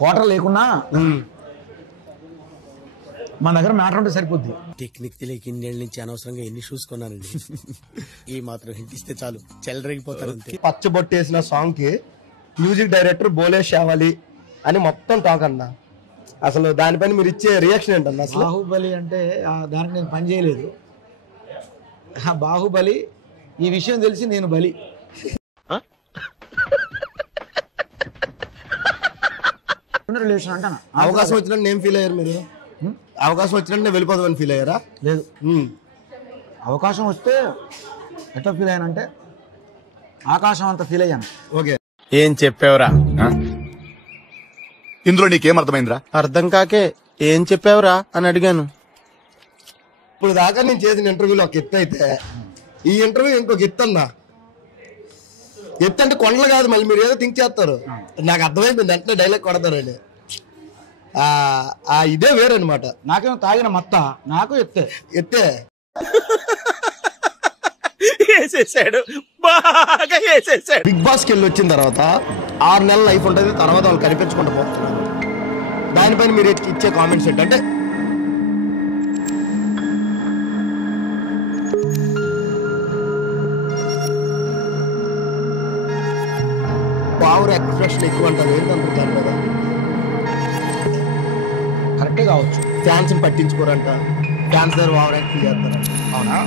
Quarter లేకున్నా మన దగ్గర మ్యాటర్ ఉంటే సరిపోద్ది. టెక్నిక్ తెలియక ఇన్నేళ్ళ నుంచి అనవసరంగా ఎన్ని షూస్ కొన్నానండి. ఈ మాత్రం హింట్ ఇస్తే చాలు చెలరేగిపోతారు అంతే. పచ్చబొట్టేసిన సాంగ్ కి మ్యూజిక్ డైరెక్టర్ బోలే షావాలి అని మొత్తం టాక్ అన్న. అసలు దానిపైన మీరు ఇచ్చే రియాక్షన్ ఏంటన్నా? అసలు బాహుబలి అంటే దానికి నేను పని చేయలేదు. బాహుబలి ఈ విషయం తెలిసి నేను బలి. రిలేషన్ అంటాను. అవకాశం వచ్చినట్టు నేను ఫీల్ అయ్యారు మీరు? అవకాశం వచ్చినట్టు నేను వెళ్ళిపోదామని ఫీల్ అయ్యారా? లేదు, అవకాశం వస్తే ఎట్లా ఫీల్ అయ్యానంటే ఆకాశం అంత ఫీల్ అయ్యాను. ఓకే, ఏం చెప్పావురా? ఇందులో నీకేం అర్థమైందిరా? అర్థం కాకే ఏం చెప్పావురా అని అడిగాను. ఇప్పుడు దాకా నేను చేసిన ఇంటర్వ్యూలో ఒక ఎత్తు అయితే ఈ ఇంటర్వ్యూ ఇంకొక ఎత్తు అన్నా. ఎత్తు అంటే కొండలు కాదు, మళ్ళీ మీరు ఏదో థింక్ చేస్తారు. నాకు అర్థమైపోయింది, వెంటనే డైలాగ్ కొడతారండి. ఇదే వేరనమాట. నాకేమో తాగిన మత్త, నాకు ఎత్తే ఎత్తే వేసేసాడు, బాగా వేసేసాడు. బిగ్ బాస్కి వెళ్ళి వచ్చిన తర్వాత 6 నెలల లైఫ్ ఉంటుంది, తర్వాత వాళ్ళు కనిపించుకుంటూ పోతున్నారు. దానిపైన మీరు ఇచ్చే కామెంట్స్ ఏంటంటే పవర్ ఎక్స్ప్రెషన్ ఎక్కువ అంటారు, ఏంటంటారు దాని మీద? కరెక్టే కావచ్చు. ఫ్యాన్స్ పట్టించుకోరంట, ఫ్యాన్స్ దగ్గర ఓవర్ యాక్టింగ్ చేస్తారంట. అవునా?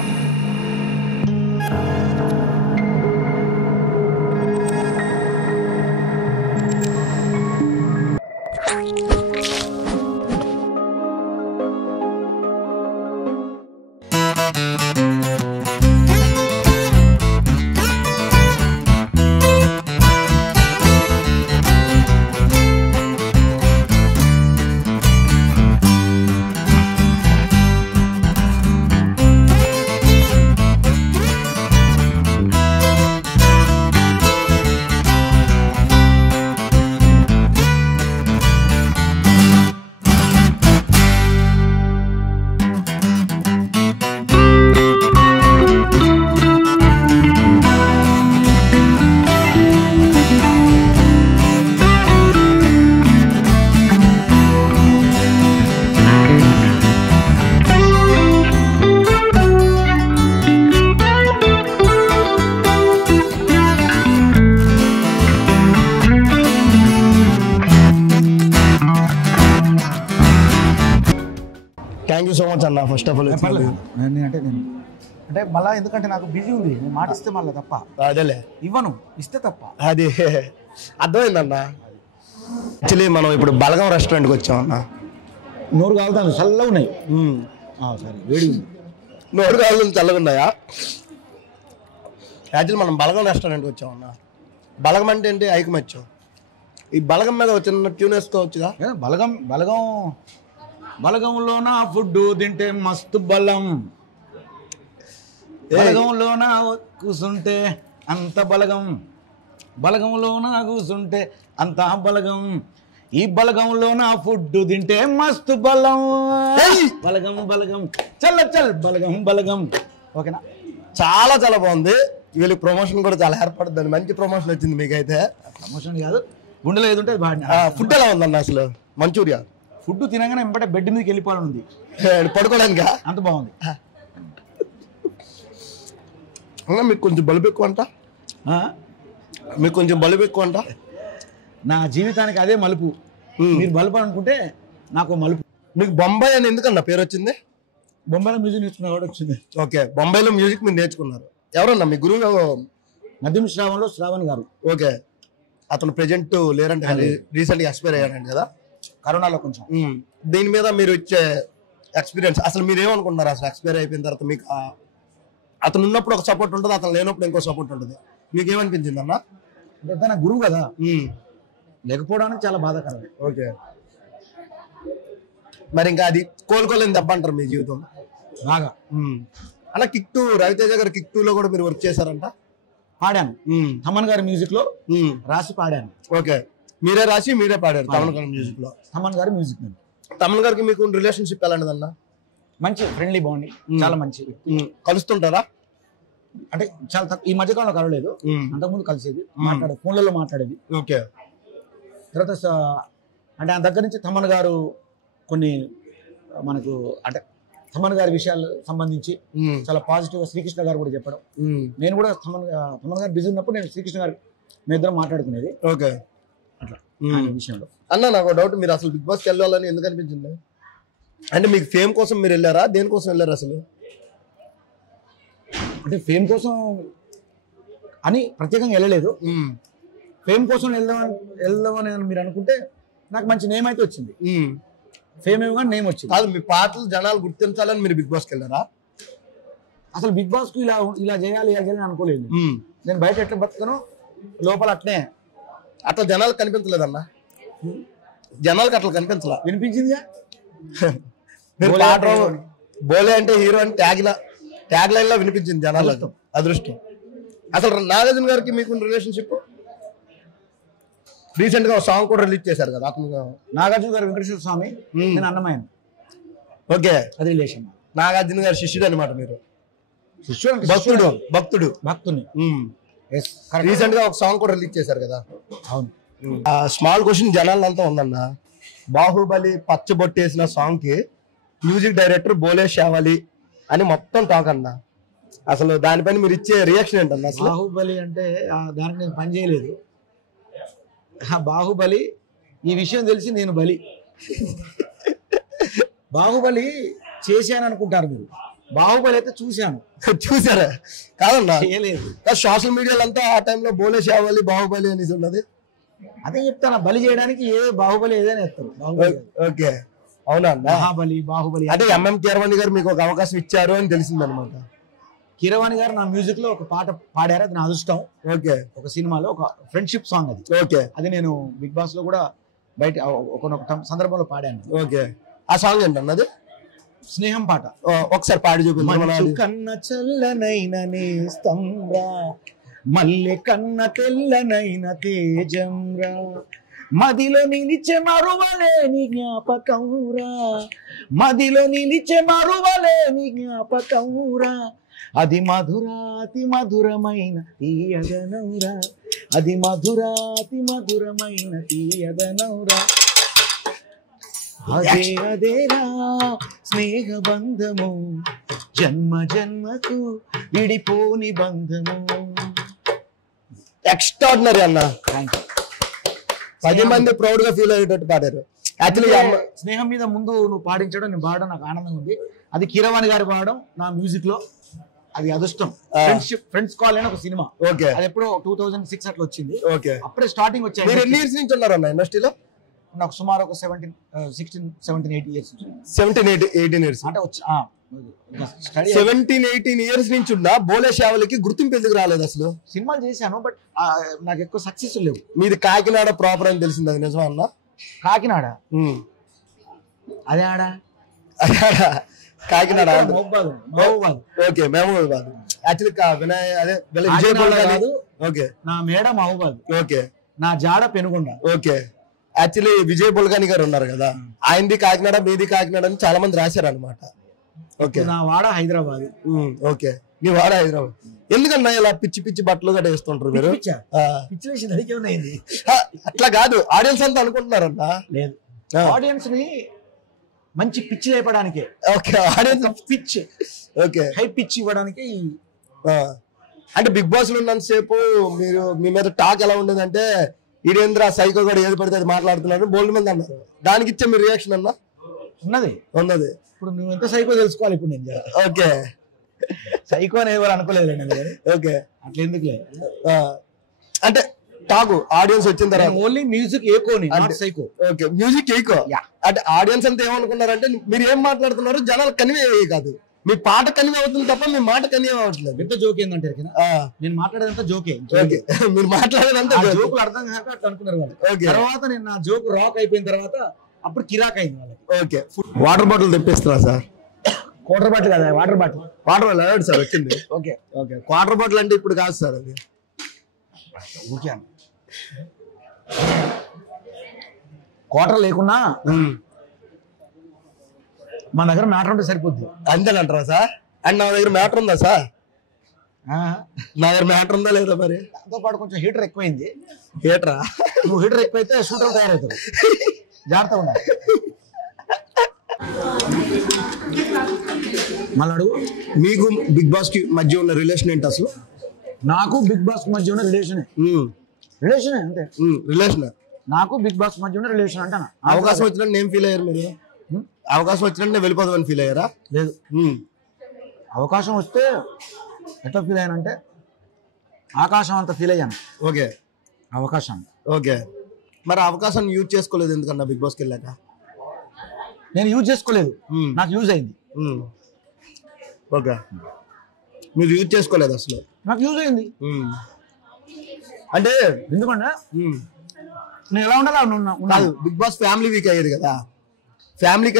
థ్యాంక్ యూ సో మచ్ అన్న. ఫస్ట్ ఆఫ్ ఆల్ అంటే మళ్ళా ఎందుకంటే నాకు బిజీ ఉంది, నేను మాట ఇస్తే మళ్ళీ తప్ప అదేలే ఇవ్వను, ఇస్తే తప్ప. అది అర్థమైందన్న. యాక్చువల్లీ మనం ఇప్పుడు బలగం రెస్టారెంట్కి వచ్చాం అన్న. నోరు కాలుతాను, చల్లగా ఉన్నాయి. సరే, వేడి ఉంది. నోరు కాళ్ళు చల్లగా ఉన్నాయా? యాక్చువల్లీ మనం బలగం రెస్టారెంట్కి వచ్చామన్న. బలగం అంటే ఏంటి? ఐకమత్యం. ఈ బలగం మీద చిన్న ట్యూన్ వేసుకోవచ్చుగా? బలగం బలగం బలగంలోన ఫుడ్ తింటే మస్తు బలం, బలగంలోన కూసుంటే అంత బలగం, బలగంలోన కూసుంటే అంత బలగం, ఈ బలగంలోన ఫుడ్ తింటే మస్తు బలం, బలగం బలగం చల్ల చల్ బలగం బలగం. ఓకేనా? చాలా చాలా బాగుంది. వీళ్ళకి ప్రమోషన్ కూడా చాలా ఏర్పడుతుంది. మంచి ప్రమోషన్ వచ్చింది మీకైతే. ప్రమోషన్ కాదు, గుండెలో ఏది ఉంటే ఫుడ్ ఎలా ఉందన్న? అసలు మంచూరియా ఫుడ్ తినగానే వెంబడే బెడ్ మీదకి వెళ్ళిపోవాలని ఉంది, పడుకోవడానికి అంత బాగుంది. మీకు కొంచెం బలుపు ఎక్కువ అంట, మీకు కొంచెం బలుపు ఎక్కువ అంట. నా జీవితానికి అదే మలుపు. మీరు మలుపు అనుకుంటే నాకు మలుపు. మీకు బొంబాయి అని ఎందుకన్నా పేరు వచ్చింది? బొంబాయిలో మ్యూజిక్ నేర్చుకున్నా కూడా వచ్చింది. ఓకే, బొంబాయిలో మ్యూజిక్ మీరు నేర్చుకున్నారు. ఎవరన్నా మీ గురువు? మధ్యం శ్రావణంలో శ్రావణ్ గారు. ఓకే, అతను ప్రెజెంట్ లేరంటే రీసెంట్గా ఎక్స్పైర్ అయ్యారండి కదా, కరోనాలో కొంచెం. దీని మీద మీరు ఇచ్చే ఎక్స్పీరియన్స్ అసలు మీరు ఏమనుకుంటున్నారు? అసలు ఎక్స్పైర్ అయిపోయిన తర్వాత మీకు అతను ఉన్నప్పుడు ఒక సపోర్ట్ ఉంటుంది, అతను లేనప్పుడు ఇంకో సపోర్ట్ ఉంటుంది. మీకు ఏమనిపించింది అన్న? అంటే నా గురువు కదా, లేకపోవడానికి చాలా బాధాకరం. ఓకే, మరి ఇంకా అది కోలుకోలేని దెబ్బ అంటారు మీ జీవితంలో బాగా. అలా కిక్ 2 రవితేజ గారు కిక్ 2 లో కూడా మీరు వర్క్ చేశారంట. పాడాను, తమన్ గారి మ్యూజిక్ లో రాసి పాడాను. ఓకే, మీరే రాసి మీరే పాడారు తమన్ గారి మ్యూజిక్ లో. తమన్ గారి మ్యూజిక్. తమన్ గారికి మీకు రిలేషన్షిప్ ఎలాంటిదన్నా? మంచి ఫ్రెండ్లీ బాండింగ్, చాలా మంచి. కలుస్తుంటారా? అంటే చాలా తక్కువ, ఈ మధ్యకాలంలో కలవలేదు, అంతకుముందు కలిసేది, మాట్లాడేది, ఫోన్లలో మాట్లాడేది. ఓకే, తర్వాత అంటే ఆ దగ్గర నుంచి తమన్ గారు కొన్ని మనకు అంటే తమన్ గారి విషయాలు సంబంధించి చాలా పాజిటివ్గా శ్రీకృష్ణ గారు కూడా చెప్పడం. నేను కూడా తమన్ గారు బిజీ ఉన్నప్పుడు నేను శ్రీకృష్ణ గారు మీ ఇద్దరం మాట్లాడుకునేది. ఓకే, అట్లా విషయంలో. అన్న నాకు డౌట్, మీరు అసలు బిగ్ బాస్కి వెళ్ళాలని ఎందుకు అనిపించింది? అంటే మీకు ఫేమ్ కోసం మీరు వెళ్ళారా, దేనికోసం వెళ్ళారు అసలు? అంటే ఫేమ్ కోసం అని ప్రత్యేకంగా వెళ్ళలేదు. ఫేమ్ కోసం వెళ్దామని మీరు అనుకుంటే నాకు మంచి నేమ్ అయితే వచ్చింది. ఫేమ్ ఏమో కానీ నేమ్ వచ్చింది. కాదు, మీ పాటలు జనాలు గుర్తించాలని మీరు బిగ్ బాస్కి వెళ్ళారా? అసలు బిగ్ బాస్కు ఇలా చేయాలి అనుకోలేదు. నేను బయట ఎట్లా బతుకను లోపల అట్లా జనాలకు కనిపించలేదన్నా, జనాలకు అట్లా కనిపించలా. వినిపించిందిగా బోలే అంటే హీరో అని ట్యాగ్ లైన్ లో వినిపించింది జనాలకు. అదృష్టం. అసలు నాగార్జున గారికి మీకు రిలేషన్షిప్ రీసెంట్ గా ఒక సాంగ్ కూడా రిలీజ్ చేశారు కదా అతను. నాగార్జున గారు వెంకటేశ్వర స్వామి, నేను అన్నమయ్య. ఓకే, అది రిలేషన్. నాగార్జున గారి శిష్యుడు అనమాట మీరు. శిష్యుడు భక్తుని. రీసెంట్ గా ఒక సాంగ్ కూడా రిలీజ్ చేశారు కదా. అవును. స్మాల్ క్వశ్చన్ జనాలంతా ఉందన్న, బాహుబలి పచ్చబొట్టేసిన సాంగ్ కి మ్యూజిక్ డైరెక్టర్ బోలే షావాలి అని మొత్తం టాక్ అన్న. అసలు దానిపైన మీరు ఇచ్చే రియాక్షన్ ఏంటన్నా? అసలు బాహుబలి అంటే దానికి నేను పని చేయలేదు. బాహుబలి ఈ విషయం తెలిసి నేను బలి. బాహుబలి చేశాను అనుకుంటారు మీరు, బాహుబలి అయితే చూసారా? కాదన్నా, చేయలేదు. సోషల్ మీడియాలో అంతా ఆ టైంలో బోలే షావాలి బాహుబలి అనేసి ఉన్నది. అదే చెప్తాను, బలి చేయడానికి బాహుబలి ఏదైనా వేస్తారు. ఓకే, అవునా? బాహుబలి అంటే ఎంఎం కీరవాణి గారు మీకు ఒక అవకాశం ఇచ్చారు అని తెలిసిందనమాట. కీరవాణి గారు నా మ్యూజిక్ లో ఒక పాట పాడారు, అది నా అదృష్టం. ఓకే, ఒక సినిమాలో ఒక ఫ్రెండ్షిప్ సాంగ్ అది. ఓకే, అది నేను బిగ్ బాస్ లో కూడా బయట ఒక సందర్భంలో పాడాను. ఓకే, ఆ సాంగ్ ఏంటన్నది? స్నేహం పాట. ఒకసారి పాడి చూపించు. కన్న చల్లనైన నేస్తంరా, మల్లె కన్న తెల్లనైన తేజంరా, మదిలో నిలిచే మరువలేని జ్ఞాపకంరా, మదిలో నిలిచే మరువలేని జ్ఞాపకంరా, అది మధురాతి మధురమైన తీయగనౌరా, అది మధురాతి మధురమైన తీయగనౌరా, అదే అదేరా స్నేహ బంధము, జన్మ జన్మకు విడిపోని బంధము. ఎక్స్ట్రాడినరీ అన్న. 10 మంది ప్రౌడ్ గా ఫీల్ అయ్యేటట్టు పాడారు. యాక్చువల్లీ స్నేహం మీద ముందు నువ్వు పాడించడం, నేను పాడడం నాకు ఆనందంగా ఉంది. అది కీరవాణి గారు పాడడం నా మ్యూజిక్ లో, అది అదృష్టం. ఫ్రెండ్స్ కాల్ అని ఒక సినిమా. ఓకే, అది ఎప్పుడో 2006 అట్లా వచ్చింది. ఓకే, అప్పుడే స్టార్టింగ్ వచ్చాయి. మీరు ఎన్ని ఇయర్స్ నుంచి ఉన్నారన్న ఇండస్ట్రీలో? నాకు సుమారు ఒక 17-18 ఇయర్స్. 17-18 ఇయర్స్ అంటే 17-18 ఇయర్స్ నుంచి ఉన్నా బోలే షావలికి గుర్తింపు ఎందుకు రాలేదు అసలు? సినిమాలు చేశాను, బట్ నాకు ఎక్కువ సక్సెస్ లేవు. మీది కాకినాడ ప్రాపర్ అని తెలిసింది, అది నిజమా అన్న? కాకినాడ అదే ఆడ కాకినాడ మహబూబాద్. ఓకే, మహబూబాబాద్. యాక్చువల్లీ విజయ్ కాదు. ఓకే, నా మేడ మహబూబాద్. ఓకే, నా జాడ పెనుగొండ. ఓకే, యాక్చువల్లీ విజయ్ బుల్గాని గారు ఉన్నారు కదా, ఆయనది కాకినాడ మీది కాకినాడ అని చాలా మంది రాశారు అనమాట. ఓకే, నా వాడ హైదరాబాద్. ఓకే, నీ వాడ హైదరాబాద్. ఎందుకన్నా ఇలా పిచ్చి పిచ్చి బట్టలు గట్రా వేస్తుంటారు మీరు? పిచ్చి వేసి దానికి ఏమైంది? అట్లా కాదు, ఆడియన్స్ అంతా అనుకుంటున్నారన్నా. లేదు, ఆడియన్స్ ని మంచి పిచ్చి లేపడానికే. Okay, audience pitch, okay, high pitch ఇవ్వడానికి. అంటే బిగ్ బాస్ లో ఉన్నంతసేపు మీరు మీ మీద టాక్ ఎలా ఉండేదంటే ఈడేంద్ర సైకో కూడా ఏది పడితే అది మాట్లాడుతున్నారు బోల్డ్ మంది అన్నారు. దానికి ఇచ్చే మీ రియాక్షన్ అన్నా? ఉన్నది. ఇప్పుడు నువ్వు ఎంత సైకో తెలుసుకోవాలి ఇప్పుడు నేను. ఓకే, సైకో అని ఎవరు అనుకోలేదు. ఓకే, అట్లా ఎందుకులే. అంటే టాకు ఆడియన్స్ వచ్చిన తర్వాత ఓన్లీ మ్యూజిక్ ఏకోని, సైకో. Okay, music echo. అంటే ఆడియన్స్ అంతా ఏమనుకున్నారంటే మీరు ఏం మాట్లాడుతున్నారు జనాలు కన్వే కాదు, మీ పాట కన్వే అవుతుంది తప్ప మీ మాట కన్వే అవ్వట్లేదు. ఎంత జోక్ ఏంటంటే నేను మాట్లాడేదంతా జోకే. మీరు మాట్లాడేదంతా జోకులు అర్థం కాక అట్లా అనుకున్నారు వాళ్ళు. తర్వాత నేను నా జోక్ రాక్ అయిపోయిన తర్వాత అప్పుడు కిరాక్ అయింది వాళ్ళకి. ఓకే, వాటర్ బాటిల్ తెప్పిస్తున్నా సార్. క్వార్టర్ బాటిల్ కదా, water bottle. Water bottle sir వచ్చింది. ఓకే, క్వార్టర్ బాటిల్ అంటే ఇప్పుడు కాదు సార్, అది ఓకే. క్వార్టర్ లేకున్నా మన దగ్గర మ్యాటర్ ఉంటే సరిపోద్ది. అంతేనంటారా సార్? అండ్ నా దగ్గర మ్యాటర్ ఉందా సార్? నా దగ్గర మ్యాటర్ ఉందా లేదా? మరి దాంతో పాటు కొంచెం హీటర్ ఎక్కువైంది. హీటరా? నువ్వు హీటర్ ఎక్కువైతే షూటర్ తయారవుతావు. జాగ్రత్తగా ఉండాలి. మళ్ళీ అడుగు. మీకు బిగ్ బాస్ కి మధ్య ఉన్న రిలేషన్ ఏంటి అసలు? నాకు బిగ్ బాస్ మధ్య ఉన్న రిలేషనే అంతే. రిలేషన్ నాకు బిగ్ బాస్ మధ్య ఉన్న రిలేషన్ అంటే అవకాశం వచ్చినట్టు నేను ఫీల్ అయ్యారు మీరు? అవకాశం వచ్చినట్టు నేను వెళ్ళిపోదామని ఫీల్ అయ్యారా? లేదు. అవకాశం వస్తే ఎట్లా ఫీల్ అయ్యానంటే ఆకాశం అంత ఫీల్ అయ్యాను. ఓకే. అవకాశం. ఓకే. మరి అవకాశాన్ని యూజ్ చేసుకోలేదు ఎందుకన్నా బిగ్ బాస్కి వెళ్ళాక? నేను యూజ్ చేసుకోలేదు, నాకు యూజ్ అయింది. ఓకే. మీరు యూజ్ చేసుకోలేదు అసలు? నాకు యూజ్ అయింది. అంటే ఎందుకంటే నేను ఎలా ఉండాలి కాదు, బిగ్ బాస్ ఫ్యామిలీ వీక్ అయ్యేది కదా. ఫ్యామిలీ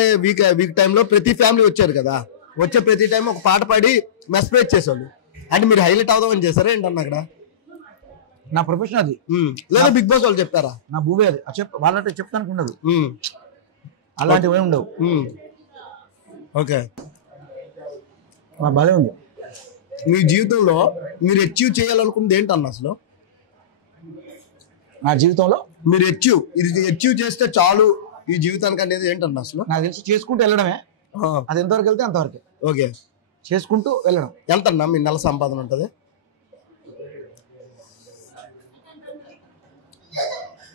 వీక్ టైంలో ప్రతి ఫ్యామిలీ వచ్చారు కదా. వచ్చే ప్రతి టైం ఒక పాట పాడి మెస్ప్రైజ్ చేసేవాళ్ళు. అంటే మీరు హైలైట్ అవుదామని చేశారా ఏంటన్నా అక్కడ? నా ప్రొఫెషన్ అది. లేదా బిగ్ బాస్ వాళ్ళు చెప్పారా? నా భూమి అది. వాళ్ళంటే చెప్తానికి ఉండదు, అలాంటివి ఉండవు. ఓకే. బాగా ఉంది. మీ జీవితంలో మీరు అచీవ్ చేయాలనుకుంది ఏంటన్నా అసలు? నా జీవితంలో మీరు ఇది అచీవ్ చేస్తే చాలు ఈ జీవితానికి అనేది ఏంటన్నా అసలు? నాకు తెలిసి చేసుకుంటూ వెళ్ళడమే. అది ఎంతవరకు వెళ్తే అంతవరకే. ఓకే. చేసుకుంటూ వెళ్ళడం. ఎంతన్నా మీ నెల సంపాదన ఉంటుంది?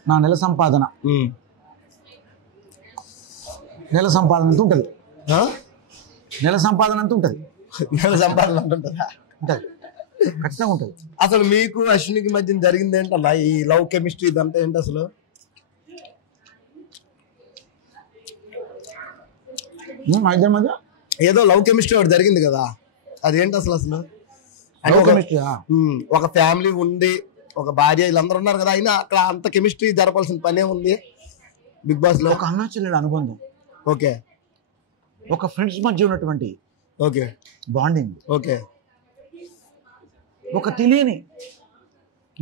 నా నెల సంపాదన నెల సంపాదన అంత ఉంటుంది. నెల సంపాదన అంత ఉంటుంది. నెల సంపాదన అంటుంటుందా? ఉంటుంది, ఖచ్చితంగా ఉంటుంది. అసలు మీకు అశ్వినికి మధ్య జరిగింది ఏంటన్నా ఈ లవ్ కెమిస్ట్రీ ఇదంతా ఏంటి అసలు? మా ఇద్దరి మధ్య ఏదో లవ్ కెమిస్ట్రీ ఒకటి జరిగింది కదా, అదేంటి అసలు? ఒక ఫ్యామిలీ ఉంది, ఒక భార్య, వీళ్ళందరూ ఉన్నారు కదా, అయినా అక్కడ అంత కెమిస్ట్రీ జరపాల్సిన పనే ఉంది బిగ్ బాస్ లో. ఒక అన్నా చెల్లెల అనుబంధం. ఓకే. ఒక ఫ్రెండ్స్ మధ్య ఉన్నటువంటి ఓకే బాండింగ్. ఓకే. ఒక తెలియని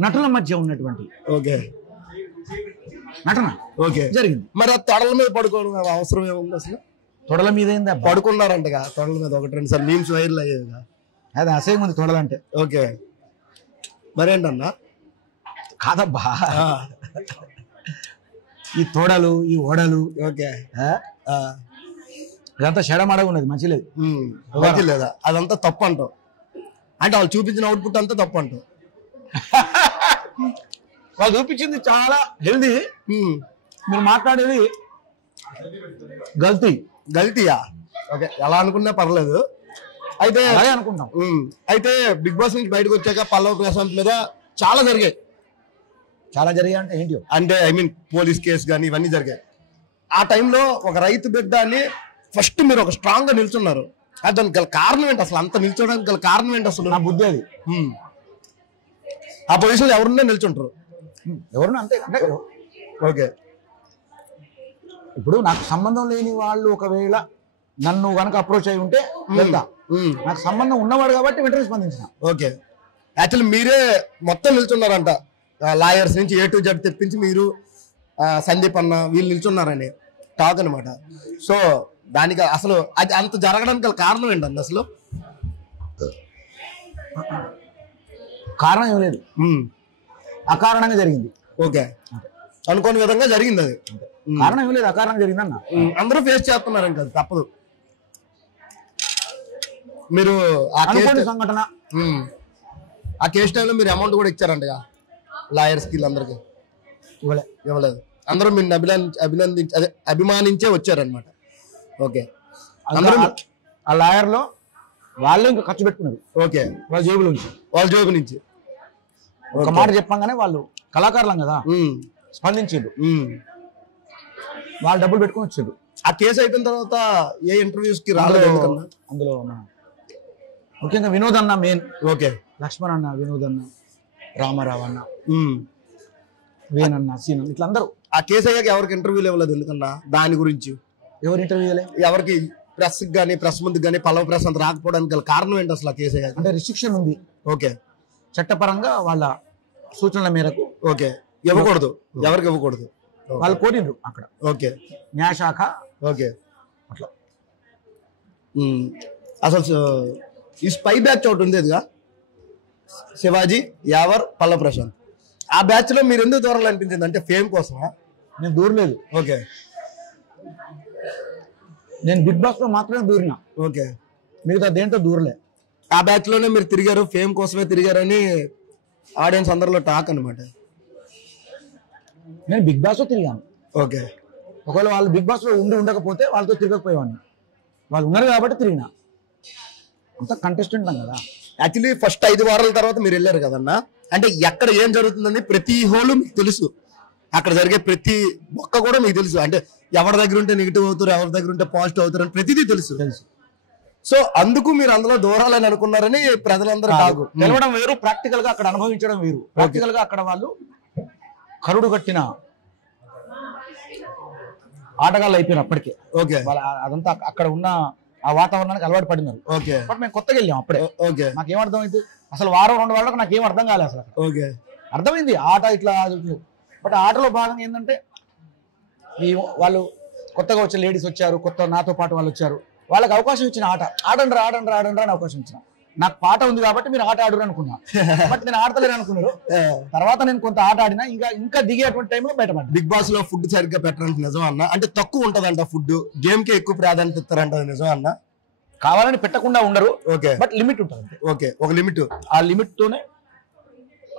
నటుల మధ్య ఉన్నటువంటి ఓకే నటన ఓకే జరిగింది. మరి ఆ తొడల మీద పడుకోవడం అవసరం ఏముంది అసలు? తొడల మీద ఏందా పడుకున్నారంటగా, తొడల మీద ఒకటి రెండు సార్ మీమ్స్ వైరల్ అయ్యేదిగా. అది అసహ్యం ఉంది తొడలంటే. ఓకే. మరేంటన్నా? కాదబ్బా, ఈ తోడలు ఈ ఓడలు ఓకే ఇదంతా చెడమడగా ఉన్నది, మంచి లేదు. మంచి లేదా? అదంతా తప్పు అంటావు అంటే వాళ్ళు చూపించిన అవుట్పుట్ అంతా తప్పు అంటావు? వాళ్ళు చూపించింది చాలా హెల్దీ, మీరు మాట్లాడేది గల్తీయా? ఓకే, ఎలా అనుకున్నా పర్లేదు. అయితే అలాగే అనుకుంటాం. అయితే బిగ్ బాస్ నుంచి బయటకు వచ్చాక పల్లవ్ ప్రశాంత్ మీద చాలా జరిగాయి. అంటే ఏంటి అంటే ఐ మీన్ పోలీస్ కేసు కానీ ఇవన్నీ జరిగాయి. ఆ టైంలో ఒక రైతు బిడ్డ అని ఫస్ట్ మీరు ఒక స్ట్రాంగ్ గా నిల్చున్నారు. దానికి గల కారణం ఏంటి అసలు? అంత నిల్చోడానికి గల కారణం ఏంటి అసలు? నా బుద్ధి అది. ఆ పొజిషన్ ఎవరున్నా నిల్చుంటారు, ఎవరున్నా అంతే. ఓకే. ఇప్పుడు నాకు సంబంధం లేని వాళ్ళు ఒకవేళ నన్ను కనుక అప్రోచ్ అయి ఉంటే వెళ్తా. నాకు సంబంధం ఉన్నవాడు కాబట్టి వెంటనే స్పందించిన. ఓకే. యాక్చువల్లీ మీరే మొత్తం నిల్చున్నారంట, లాయర్స్ నుంచి A to Z తెప్పించి మీరు సందీప్ అన్న వీళ్ళు నిల్చున్నారని టాక్ అనమాట. సో దానికి అసలు అది అంత జరగడానికి గల కారణం ఏంటండి అసలు? కారణం ఏం లేదు, అకారణంగా జరిగింది. ఓకే. అనుకోని విధంగా జరిగింది అది. కారణం ఏం లేదు, అకారణంగా జరిగిందన్న. అందరూ ఫేస్ చేస్తున్నారు, ఇంకా తప్పదు. మీరు అనుకోని సంఘటన. ఆ కేసు టైంలో మీరు అమౌంట్ కూడా ఇచ్చారంట లాయర్స్ కి అందరికి? ఇవ్వలేదు. అందరూ మీరు అభిమానించే వచ్చారనమాట. ఓకే. ఆ లాయర్ లో వాళ్ళు ఇంకా ఖర్చు పెట్టుకున్నారు. ఓకే. వాళ్ళ జేబు నుంచి ఒక మాట చెప్పంగానే వాళ్ళు కళాకారులం కదా, స్పందించారు. వాళ్ళు డబ్బులు పెట్టుకుని వచ్చారు. ఆ కేసు అయిపోయిన తర్వాత ఏ ఇంటర్వ్యూస్ కి రాలేదు అందులో ముఖ్యంగా వినోద్ అన్న మెయిన్. ఓకే. లక్ష్మణ్ అన్న, వినోద్ అన్న, రామారావు అన్న, వేన్ అన్న, సీన్ ఇట్లా అందరూ. ఆ కేసు అయ్యాక ఎవరికి ఇంటర్వ్యూలు ఇవ్వలేదు ఎందుకన్నా? దాని గురించి ఎవరు ఇంటర్వ్యూ ఎవరికి ప్రెస్ కానీ ప్రెస్ ముందుకు కానీ పల్లవ ప్రశాంత్ రాకపోవడానికి గల కారణం ఏంటి అసలు? ఆ కేసు అయ్యాక అంటే రిస్ట్రిక్షన్ ఉంది. ఓకే. చట్టపరంగా వాళ్ళ సూచనల మేరకు ఓకే ఇవ్వకూడదు, ఎవరికి ఇవ్వకూడదు. వాళ్ళు కోరిండ్రు అక్కడ. ఓకే. న్యాయశాఖ. ఓకే. అట్లా అసలు ఈ స్పై బ్యాచ్ ఒకటి ఉండేదిగా, శివాజీ, యావర్, పల్లవ ప్రశాంత్. ఆ బ్యాచ్ లో మీరు ఎందుకు దూరాలనిపించింది? అంటే ఫేమ్ కోసమా? నేను దూరలేదు. ఓకే. నేను బిగ్ బాస్ లో మాత్రమే దూరినా, ఓకే. మిగతా దేంట్లో దూరలే. ఆ బ్యాచ్ లోనే మీరు తిరిగారు, ఫేమ్ కోసమే తిరిగారని ఆడియన్స్ అందరిలో టాక్ అనమాట. నేను బిగ్ బాస్ లో తిరిగాను. ఓకే. ఒకవేళ వాళ్ళు బిగ్ బాస్ లో ఉండకపోతే వాళ్ళతో తిరగకపోయేవాడిని. వాళ్ళు ఉన్నారు కాబట్టి తిరిగినా. అంత కంటెస్టెంట్ కదా. యాక్చువల్లీ ఫస్ట్ 5 వారాల తర్వాత మీరు వెళ్ళారు కదన్నా, అంటే ఎక్కడ ఏం జరుగుతుందని ప్రతి హోలు మీకు తెలుసు, అక్కడ జరిగే ప్రతి ఒక్క కూడా మీకు తెలుసు. అంటే ఎవరి దగ్గర ఉంటే నెగిటివ్ అవుతారు, ఎవరి దగ్గర ఉంటే పాజిటివ్ అవుతారు అని ప్రతిదీ తెలుసు. సో అందుకు మీరు అందులో దూరాలని అనుకున్నారని ప్రజలందరూ టాకు. తెలవడం వేరు, ప్రాక్టికల్ గా అక్కడ అనుభవించడం వేరు. ప్రాక్టికల్ గా అక్కడ వాళ్ళు కరుడు కట్టిన ఆటగాళ్ళు అయిపోయారు అప్పటికే. ఓకే. అదంతా అక్కడ ఉన్న ఆ వాతావరణానికి అలవాటు పడినారు. ఓకే. బట్ మేము కొత్తగా వెళ్ళాం అప్పుడే. ఓకే. నాకేం అర్థం అయితే అసలు వారం 2 వారాలకు నాకేం అర్థం కాలేదు అసలు. ఓకే. అర్థమైంది ఆట ఇట్లా. బట్ ఆటలో భాగంగా ఏంటంటే వాళ్ళు కొత్తగా వచ్చే లేడీస్ వచ్చారు, కొత్త నాతో పాటు వాళ్ళు వచ్చారు, వాళ్ళకి అవకాశం ఇచ్చిన ఆడండి రా అని అవకాశం ఇచ్చిన. నాకు పాట ఉంది కాబట్టి మీరు ఆట ఆడరు అనుకున్నా, బట్ నేను ఆడతలేను అనుకున్నారు. తర్వాత నేను కొంత ఆట ఆడినా, ఇంకా దిగేటువంటి టైంలో బయటపడ్డా. బిగ్ బాస్ లో ఫుడ్ సరిగ్గా పెట్టడానికి నిజం అన్న, అంటే తక్కువ ఉంటదంట ఫుడ్, గేమ్ కి ఎక్కువ ప్రాధాన్యత ఇస్తారంట, నిజం అన్న? కావాలని పెట్టకుండా ఉండరు. ఓకే. బట్ లిమిట్ ఉంటుంది. ఓకే. ఒక లిమిట్, ఆ లిమిట్ తోనే.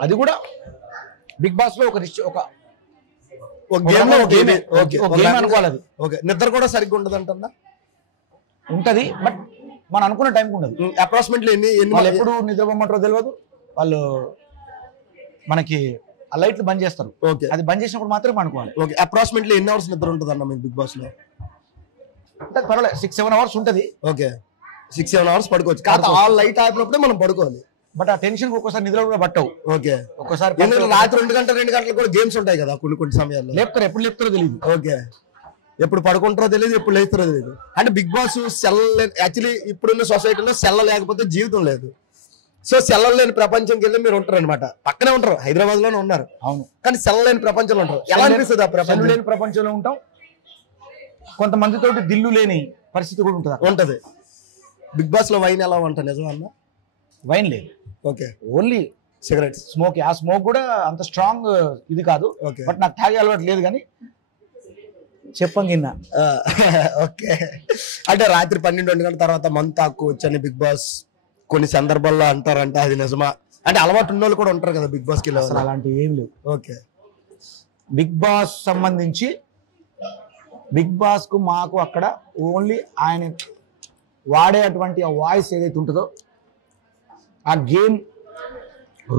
అది కూడా బిగ్ బాస్ లో ఒక గేమ్ అనుకోవాలి. అది ఓకే. నిద్ర కూడా సరిగ్గా ఉండదు అంటుందా? ఉంటది, బట్ మనం అనుకున్న టైంకి ఉండదు. అప్రాక్సిమేట్లీ ఎన్ని వాళ్ళు ఎప్పుడు నిద్రపోమంటారో తెలియదు. వాళ్ళు మనకి ఆ లైట్లు బంద్ చేస్తారు. ఓకే. అది బంద్ చేసినప్పుడు మాత్రమే అనుకోవాలి. ఓకే. అప్రాక్సిమేట్లీ ఎన్ని అవర్స్ నిద్ర ఉంటుంది అన్న మీకు బిగ్ బాస్ లో? అంటే పర్వాలేదు 6-7 అవర్స్ ఉంటది. ఓకే. 6-7 అవర్స్ పడుకోవచ్చు. కాదు, ఆ లైట్ ఆపినప్పుడే మనం పడుకోవాలి. బట్ ఆ టెన్షన్ ఒక్కోసారి నిద్ర కూడా పట్టవు. ఓకే. ఒక్కోసారి రాత్రి 2 గంటలకు కూడా గేమ్స్ ఉంటాయి కదా కొన్ని సమయాల్లో. లేపుతారు, ఎప్పుడు లేపుతారో తెలియదు. ఓకే. ఎప్పుడు పడుకుంటారో తెలియదు, ఎప్పుడు లేస్తారో తెలియదు. అంటే బిగ్ బాస్ యాక్చువల్లీ ఇప్పుడున్న సొసైటీలో సెల్ల లేకపోతే జీవితం లేదు. సో సెల్ల లేని ప్రపంచంకి వెళ్ళి మీరు ఉంటారు అనమాట. పక్కనే ఉంటారు, హైదరాబాద్ లోనే ఉన్నారు. అవును. కానీ సెల్ల లేని ప్రపంచంలో ఉంటారు. ఎలా అనిపిస్తుంది ఆ ప్రపంచం? లేని ప్రపంచంలో ఉంటాం. కొంతమందితో దిల్లు లేని పరిస్థితి కూడా ఉంటది. బిగ్ బాస్ లో వైన్ ఎలా ఉంటుంది, నిజం అన్న? వైన్ లేదు. ఓకే. Only cigarettes. స్మోక్. ఆ స్మోక్ కూడా అంత స్ట్రాంగ్ ఇది కాదు. బట్ నాకు తాగే అలవాటు లేదు, కానీ చెప్పంగిన్నా. ఓకే. అంటే రాత్రి 12-1 గంటల తర్వాత మందు తాక్కోవచ్చు అని బిగ్ బాస్ కొన్ని సందర్భాల్లో అంటారంట, అది నిజమా? అంటే అలవాటు ఉన్న వాళ్ళు కూడా ఉంటారు కదా బిగ్ బాస్ కి. అసలు అలాంటివి ఏం లేవు. ఓకే. బిగ్ బాస్ సంబంధించి బిగ్ బాస్ కు మాకు అక్కడ ఓన్లీ ఆయన వాడేటువంటి ఆ వాయిస్ ఏదైతే ఉంటుందో, ఆ గేమ్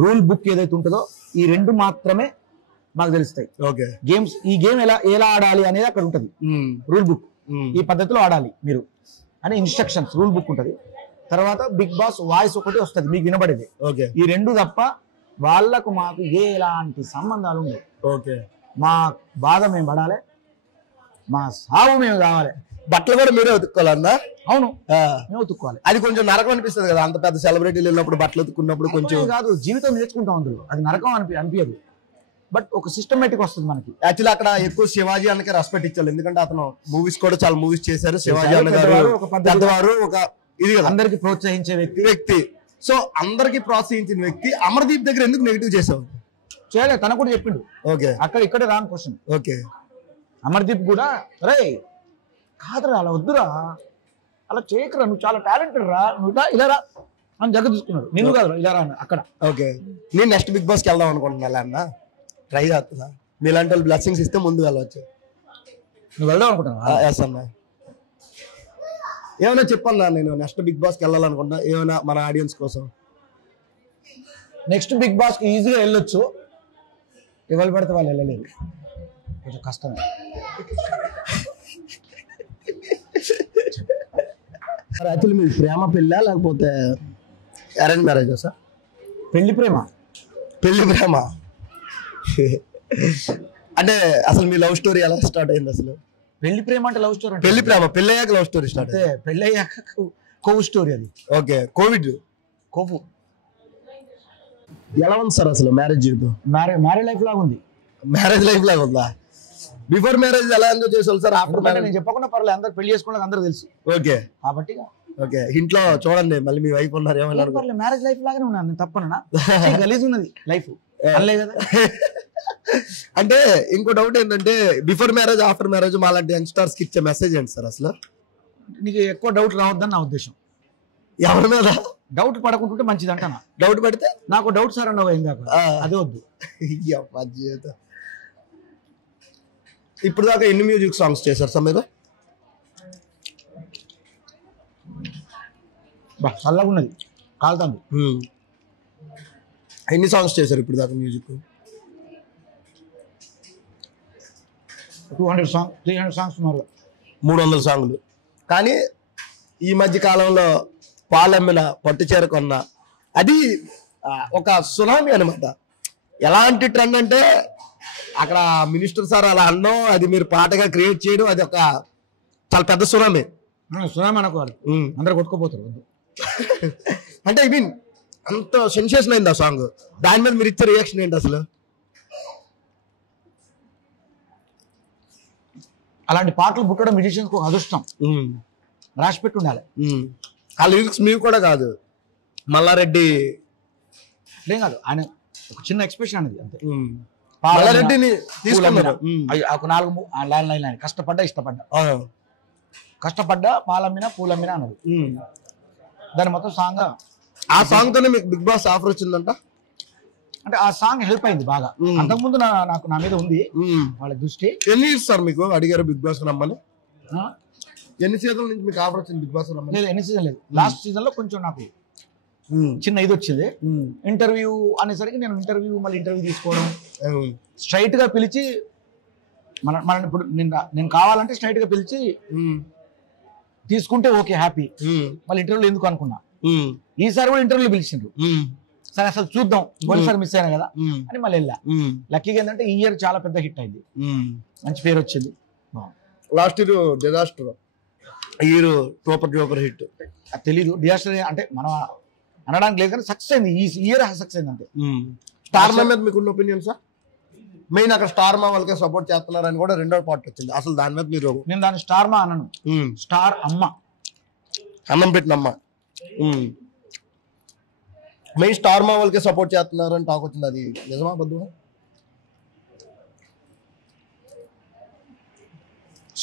రూల్ బుక్ ఏదైతే ఉంటుందో, ఈ 2 మాత్రమే మాకు తెలుస్తాయి. ఓకే. గేమ్స్, ఈ గేమ్ ఎలా ఆడాలి అనేది అక్కడ ఉంటుంది. రూల్ బుక్, ఈ పద్ధతిలో ఆడాలి మీరు అని ఇన్స్ట్రక్షన్స్, రూల్ బుక్ ఉంటుంది. తర్వాత బిగ్ బాస్ వాయిస్ ఒకటి వస్తుంది మీకు వినబడేది. ఓకే. ఈ 2 తప్ప వాళ్ళకు మాకు ఎలాంటి సంబంధాలు ఉండవు. ఓకే. మా బాధ మేము పడాలి, మా సాగు మేము కావాలి. బట్టలు కూడా మీరే ఉతుక్కోవాలన్నా? అవును, మేము ఉతుక్కోవాలి. అది కొంచెం నరకం అనిపిస్తుంది కదా, అంత పెద్ద సెలబ్రిటీలు వెళ్ళినప్పుడు బట్టలు ఉతుక్కున్నప్పుడు. కొంచెం కాదు, జీవితం నేర్చుకుంటాం అందులో. అది నరకం అనిపించదు, బట్ ఒక సిస్టమేటిక్ వస్తుంది మనకి. యాక్చువల్లీ అక్కడ ఎక్కువ శివాజీ అన్నకే రెస్పెక్ట్ ఇచ్చారు, ఎందుకంటే అతను మూవీస్ కూడా చాలా మూవీస్ చేశారు. శివాజీ అన్న గారు పెద్దవారు, ఒక ఇది కదా, అందరికి ప్రోత్సహించే వ్యక్తి. సో అందరికి ప్రోత్సహించిన వ్యక్తి అమర్దీప్ దగ్గర ఎందుకు నెగిటివ్ చేసావు? చేయలేదు, తన కూడా చెప్పిండు. ఓకే. ఇక్కడే రాంగ్ క్వశ్చన్. ఓకే. అమర్దీప్ కూడా రే కాదురా, అలా వద్దురా, అలా చేయకరా, నువ్వు చాలా టాలెంటెడ్ రా, నువ్వు ఇలా రా అని జగ తీసుకున్నాడు. నిన్ను కాదు ఇలా రా అక్కడ. ఓకే. నేను నెక్స్ట్ బిగ్ బాస్కి వెళ్దాం అనుకుంటున్నా అన్న, ట్రై చేస్తున్నా. మీలాంటి వాళ్ళు బ్లెస్సింగ్స్ ఇస్తే ముందు వెళ్ళవచ్చు. నువ్వు వెళ్దాం అనుకుంటున్నా? ఎస్ అన్న. ఏమైనా చెప్పన్నా, నేను నెక్స్ట్ బిగ్ బాస్కి వెళ్ళాలనుకుంటున్నా, ఏమైనా మన ఆడియన్స్ కోసం. నెక్స్ట్ బిగ్ బాస్కి ఈజీగా వెళ్ళొచ్చు, ఎవరు పడితే వాళ్ళు వెళ్ళలేరు, కొంచెం కష్టమే. యాక్చువల్లీ మీరు ప్రేమ పెళ్ళా లేకపోతే అరేంజ్ మ్యారేజా సార్? పెళ్లి ప్రేమ. అంటే అసలు మీ లవ్ స్టోరీ ఎలా స్టార్ట్ అయింది అసలు? పెళ్లి ప్రేమ అంటే లవ్ స్టోరీ. పెళ్లి ప్రేమ, పెళ్ళయ్యాక లవ్ స్టోరీ స్టార్ట్. పెళ్ళయ్యాక కొవ్వు స్టోరీ అది. ఓకే. కొవ్వు ఎలా ఉంది సార్ అసలు మ్యారేజ్ జీవితం? మ్యారేజ్ లైఫ్ లాగా ఉంది. మ్యారేజ్ లైఫ్ లాగా ఉందా? బిఫోర్ మ్యారేజ్ ఎలా ఎంజాయ్ చేసారు సార్? ఆఫ్టర్ మ్యారేజ్ నేను చెప్పకుండా పర్లేదు, అందరు పెళ్లి చేసుకోవడానికి అందరూ తెలుసు. ఓకే. కాబట్టి ఓకే. ఇంట్లో చూడండి మళ్ళీ మీ వైఫ్ ఉన్నారు, ఏమన్నారు? మ్యారేజ్ లైఫ్ లాగానే ఉన్నాను నేను, తప్పనా? గలీజ్ ఉన్నది లైఫ్, అనలే కదా. అంటే ఇంకో డౌట్ ఏంటంటే, బిఫోర్ మ్యారేజ్ ఆఫ్టర్ మ్యారేజ్ మాలాంటి యంగ్స్టర్స్ కి ఇచ్చే మెసేజ్ ఏంటి సార్ అసలు? నీకు ఎక్కువ డౌట్ రావద్దని నా ఉద్దేశం. ఎవరి మీద డౌట్ పడకుంటుంటే మంచిది అంటానా. డౌట్ పడితే నాకు డౌట్ సార్ అన్నావు అయిందాక, అదే వద్దు. ఇప్పుడు దాకా ఎన్ని మ్యూజిక్ సాంగ్స్ చేశారు సార్ మీరు? చల్లగా ఉన్నది, కాలుతుంది. ఎన్ని సాంగ్స్ చేశారు ఇప్పుడు దాకా మ్యూజిక్? 200 సాంగ్స్ 300 సాంగ్స్ ఉన్నారు. 300 సాంగ్లు. కానీ ఈ మధ్య కాలంలో పాలమ్మిన పట్టుచీర కొన్న అది ఒక సునామీ అనమాట. ఎలాంటి ట్రెండ్ అంటే అక్కడ మినిస్టర్ సార్ అలా అన్నాం, అది మీరు పాటగా క్రియేట్ చేయడం, అది ఒక చాలా పెద్ద సునామీ. సునామీ అనుకోవాలి, అందరు కొట్టుకోపోతారు. అంటే ఐ మీన్ అంత సెన్సేషన్ అయింది ఆ సాంగ్. దాని మీద మీరు ఇచ్చే రియాక్షన్ ఏంటి అసలు? అలాంటి పాటలు పుట్టడం మ్యూజిషియన్స్ ఒక అదృష్టం, రాసి పెట్టి ఉండాలి. ఆ లిరిక్స్ మీరు కూడా కాదు, మల్లారెడ్డి ఏం కాదు, ఆయన ఒక చిన్న ఎక్స్ప్రెషన్ అనేది అంతే. మల్లారెడ్డిని తీసుకున్నారు. ఒక 4 లైన్ కష్టపడ్డా ఇష్టపడ్డా, కష్టపడ్డా పాలమ్మినా పూలమ్మినా అన్నాడు. దాని మొత్తం సాంగ్. ఆ సాంగ్ తోనే మీకు బిగ్ బాస్ ఆఫర్ వచ్చిందంట. అంటే ఆ సాంగ్ హెల్ప్ అయింది బాగా. అంతకుముందు నాకు నా మీద ఉంది వాళ్ళ దృష్టి. ఎన్ని ఇస్తారు మీకు అడిగారు బిగ్ బాస్ రమ్మని? ఎన్ని సీజన్ నుంచి మీకు ఆఫర్ వచ్చింది బిగ్ బాస్ రమ్మని? లేదు, ఎన్ని సీజన్ లేదు. లాస్ట్ సీజన్ లో కొంచెం నాకు చిన్న ఇది వచ్చింది. ఇంటర్వ్యూ అనేసరికి నేను ఇంటర్వ్యూ తీసుకోవడం, స్ట్రైట్ గా పిలిచి మన ఇప్పుడు నేను కావాలంటే స్ట్రైట్ గా పిలిచి తీసుకుంటే ఓకే హ్యాపీ. మళ్ళీ ఇంటర్వ్యూలు ఎందుకు అనుకున్నా. ఈసారి కూడా ఇంటర్వ్యూలు పిలిచిండ్రు. సరే అసలు చూద్దాం, పోయినసారి మిస్ అయినా కదా అని మళ్ళీ వెళ్ళా. లక్కీగా ఏంటంటే ఈ ఇయర్ చాలా పెద్ద హిట్ అయింది, మంచి పేరు వచ్చింది. Last year disaster, year super hit. తెలీదు డిజాస్టర్ అంటే మనం అనడానికి లేదు, కానీ సక్సెస్ అయింది. ఈ ఇయర్ సక్సెస్ అయింది అంతే. స్టార్ మా మీద మీకున్న ఒపీనియన్ సార్? మెయిన్ అక్కడ స్టార్ మా వాళ్ళకే సపోర్ట్ చేస్తున్నారని కూడా రెండో పార్ట్ వచ్చింది. అసలు దాని మీద మీరు? నేను దాన్ని స్టార్ మా అనను, స్టార్ అమ్మ, అన్నం పెట్టిన అమ్మ. మెయిన్ స్టార్ మా వాళ్ళకే సపోర్ట్ చేస్తున్నారని టాక్ వచ్చింది. అది నిజమా బద్దువా?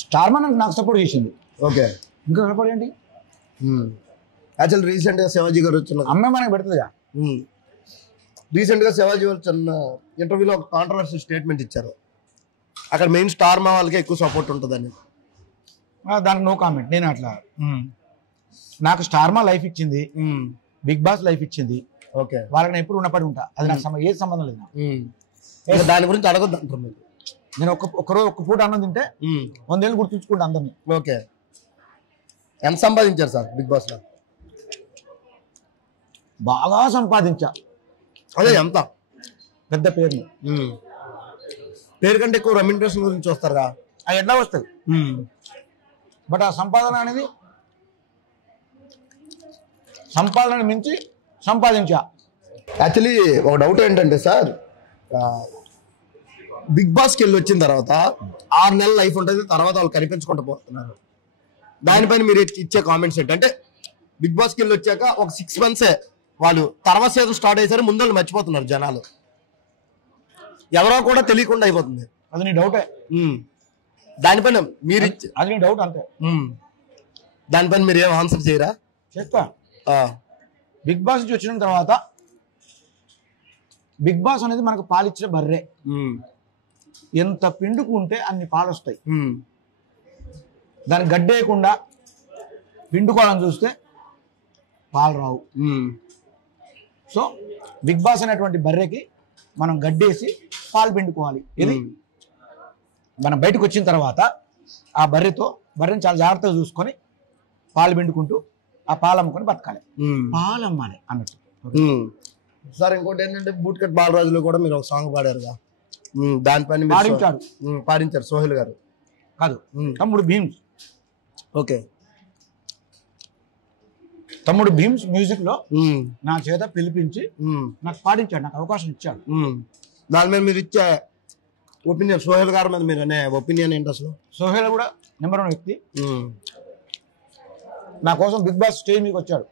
స్టార్ మా నాకు సపోర్ట్ చేసింది. ఓకే, ఇంకా సపోర్ట్ ఏంటి? యాక్చువల్ రీసెంట్ గా శివాజీ గారు వచ్చిన అమ్మే మనకి పెడుతుందిగా. రీసెంట్ గా శివాజీ గారు చిన్న ఇంటర్వ్యూలో ఒక కాంట్రవర్షియల్ స్టేట్మెంట్ ఇచ్చారు. అక్కడ మెయిన్ స్టార్ మా వాళ్ళకే ఎక్కువ సపోర్ట్ ఉంటుందని. దానికి నో కామెంట్. నేను అట్లా, నాకు స్టార్ మా లైఫ్ ఇచ్చింది, బిగ్ బాస్ లైఫ్ ఇచ్చింది. ఓకే, వాళ్ళకి నేను ఎప్పుడు ఉన్నపడి ఉంటా. అది నాకు ఏది సంబంధం లేదు. దాని గురించి అడగొద్దు అంటారు మీరు. నేను ఒక్కరోజు ఒక్క పూట అన్నం తింటే 100 ఏళ్ళు గుర్తుంచుకుంటా అందరినీ. ఓకే, ఎంత సంపాదించారు సార్ బిగ్ బాస్ లో? బాగా సంపాదించా. అదే ఎంత? పెద్ద పేరు. పేరు కంటే ఎక్కువ రెమ్యునరేషన్ గురించి వస్తారుగా, అది ఎట్లా వస్తుంది. బట్ ఆ సంపాదన అనేది సంపాదన మించి సంపాదించా. యాక్చువల్లీ ఒక డౌట్ ఏంటంటే సార్, బిగ్ బాస్కి వెళ్ళి వచ్చిన తర్వాత 6 నెలల లైఫ్ ఉంటుంది, తర్వాత వాళ్ళు కనిపించుకుంటూ పోతున్నారు. దానిపైన మీరు ఇచ్చే కామెంట్స్ ఏంటంటే, బిగ్ బాస్కి వెళ్ళి వచ్చాక ఒక 6 మంత్సే వాళ్ళు, తర్వాత సీజన్ స్టార్ట్ అయ్యేసరి ముందు వాళ్ళు మర్చిపోతున్నారు జనాలు. ఎవరో కూడా తెలియకుండా అయిపోతుంది. అది నీ డౌటే. దానిపైన మీరు అది నీ డౌట్ అంతే. దానిపైన మీరు ఏం ఆన్సర్ చేయరా? చెప్తా. బిగ్ బాస్ నుంచి వచ్చిన తర్వాత బిగ్ బాస్ అనేది మనకు పాలిచ్చే బర్రె. ఎంత పిండుకుంటే అన్ని పాలు వస్తాయి. దాన్ని గడ్డేయకుండా పిండుకోవాలని చూస్తే పాలు రావు. సో బిగ్ బాస్ అనేటువంటి బర్రెకి మనం గడ్డేసి పాలు పిండుకోవాలి. ఇది మనం బయటకు వచ్చిన తర్వాత ఆ బర్రెని చాలా జాగ్రత్తగా చూసుకొని పాలు పిండుకుంటూ ఆ పాలు అమ్ముకొని బతకాలి. పాలు అమ్మాలి అన్నట్టు. సార్ ఇంకోటి ఏంటంటే, బూట్ కట్ బాలరాజులో కూడా మీరు ఒక సాంగ్ పాడారుగా, దానిపైన పాడించారు సోహెల్ గారు కాదు, తమ్ముడు భీమ్స్. ఓకే, తమ్ముడు భీమ్స్ మ్యూజిక్ లో నా చేత పిలిపించి నాకు పాడించాడు, నాకు అవకాశం ఇచ్చాడు. దాని మీద మీరు ఇచ్చే ఒపీనియన్, సోహెల్ గారి మీద మీరు అనే ఒపీనియన్ ఏంటి అసలు? సోహెల్ కూడా నెంబర్ 1 వ్యక్తి. నా కోసం బిగ్ బాస్ స్టేజ్ మీకు వచ్చాడు,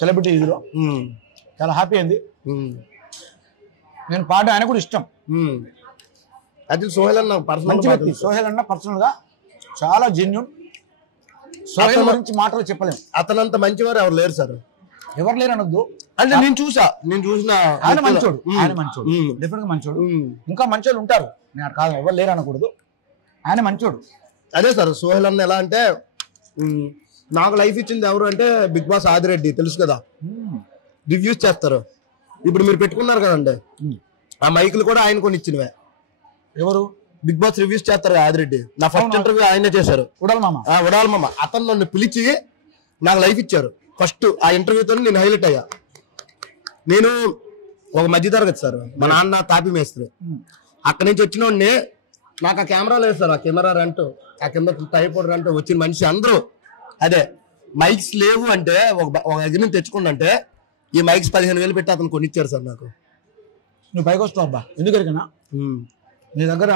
సెలబ్రిటీ ఇదిలో. చాలా హ్యాపీ అయింది. నేను పాట ఆయన కూడా ఇష్టం. అది సోహెల్ అన్న పర్సనల్ వ్యక్తి. సోహెల్ అన్న పర్సనల్ గా చాలా జెన్యూన్, సోహెల్ గురించి మాటలు చెప్పలేము. అతనంత మంచివారు ఎవరు లేరు సార్. ఎవరు లేరు అనొద్దు. అంటే నేను చూసిన ఆయన మంచోడు, డెఫినెట్ గా మంచోడు. ఇంకా మంచోళ్ళు ఉంటారు, నేను కాదు ఎవరు లేరు అనకూడదు. ఆయన మంచోడు. అదే సార్ సోహెల్ అన్న ఎలా అంటే నాకు లైఫ్ ఇచ్చింది ఎవరు అంటే బిగ్ బాస్ ఆదిరెడ్డి తెలుసు కదా, రివ్యూస్ చేస్తారు. ఇప్పుడు మీరు పెట్టుకున్నారు కదండి, ఆ మైకులు కూడా ఆయన కొని ఇచ్చినవే. ఎవరు? బిగ్ బాస్ రివ్యూస్ చేస్తారు ఆదిరెడ్డి. నా ఫస్ట్ ఇంటర్వ్యూ ఆయనే చేశారు, ఉడాలి మామ. అతను నన్ను పిలిచి నాకు లైఫ్ ఇచ్చారు. ఫస్ట్ ఆ ఇంటర్వ్యూతో నేను హైలైట్ అయ్యా. నేను ఒక మధ్య తరగతి సార్, మా నాన్న తాపి మేస్త్రి. అక్కడి నుంచి వచ్చిన వాడిని నాకు ఆ కెమెరా లేదు సార్, ఆ కెమెరా రెంట్, ఆ కింద టైపోర్డ్ రెంట్ వచ్చిన మనిషి అందరూ అదే మైక్స్ లేవు అంటే ఒక దగ్గర నుంచి తెచ్చుకుంటే ఈ మైక్స్ 15,000 పెట్టి అతను కొనిచ్చారు సార్ నాకు. నువ్వు పైకి వస్తావు అబ్బా, ఎందుకరికనా నీ దగ్గర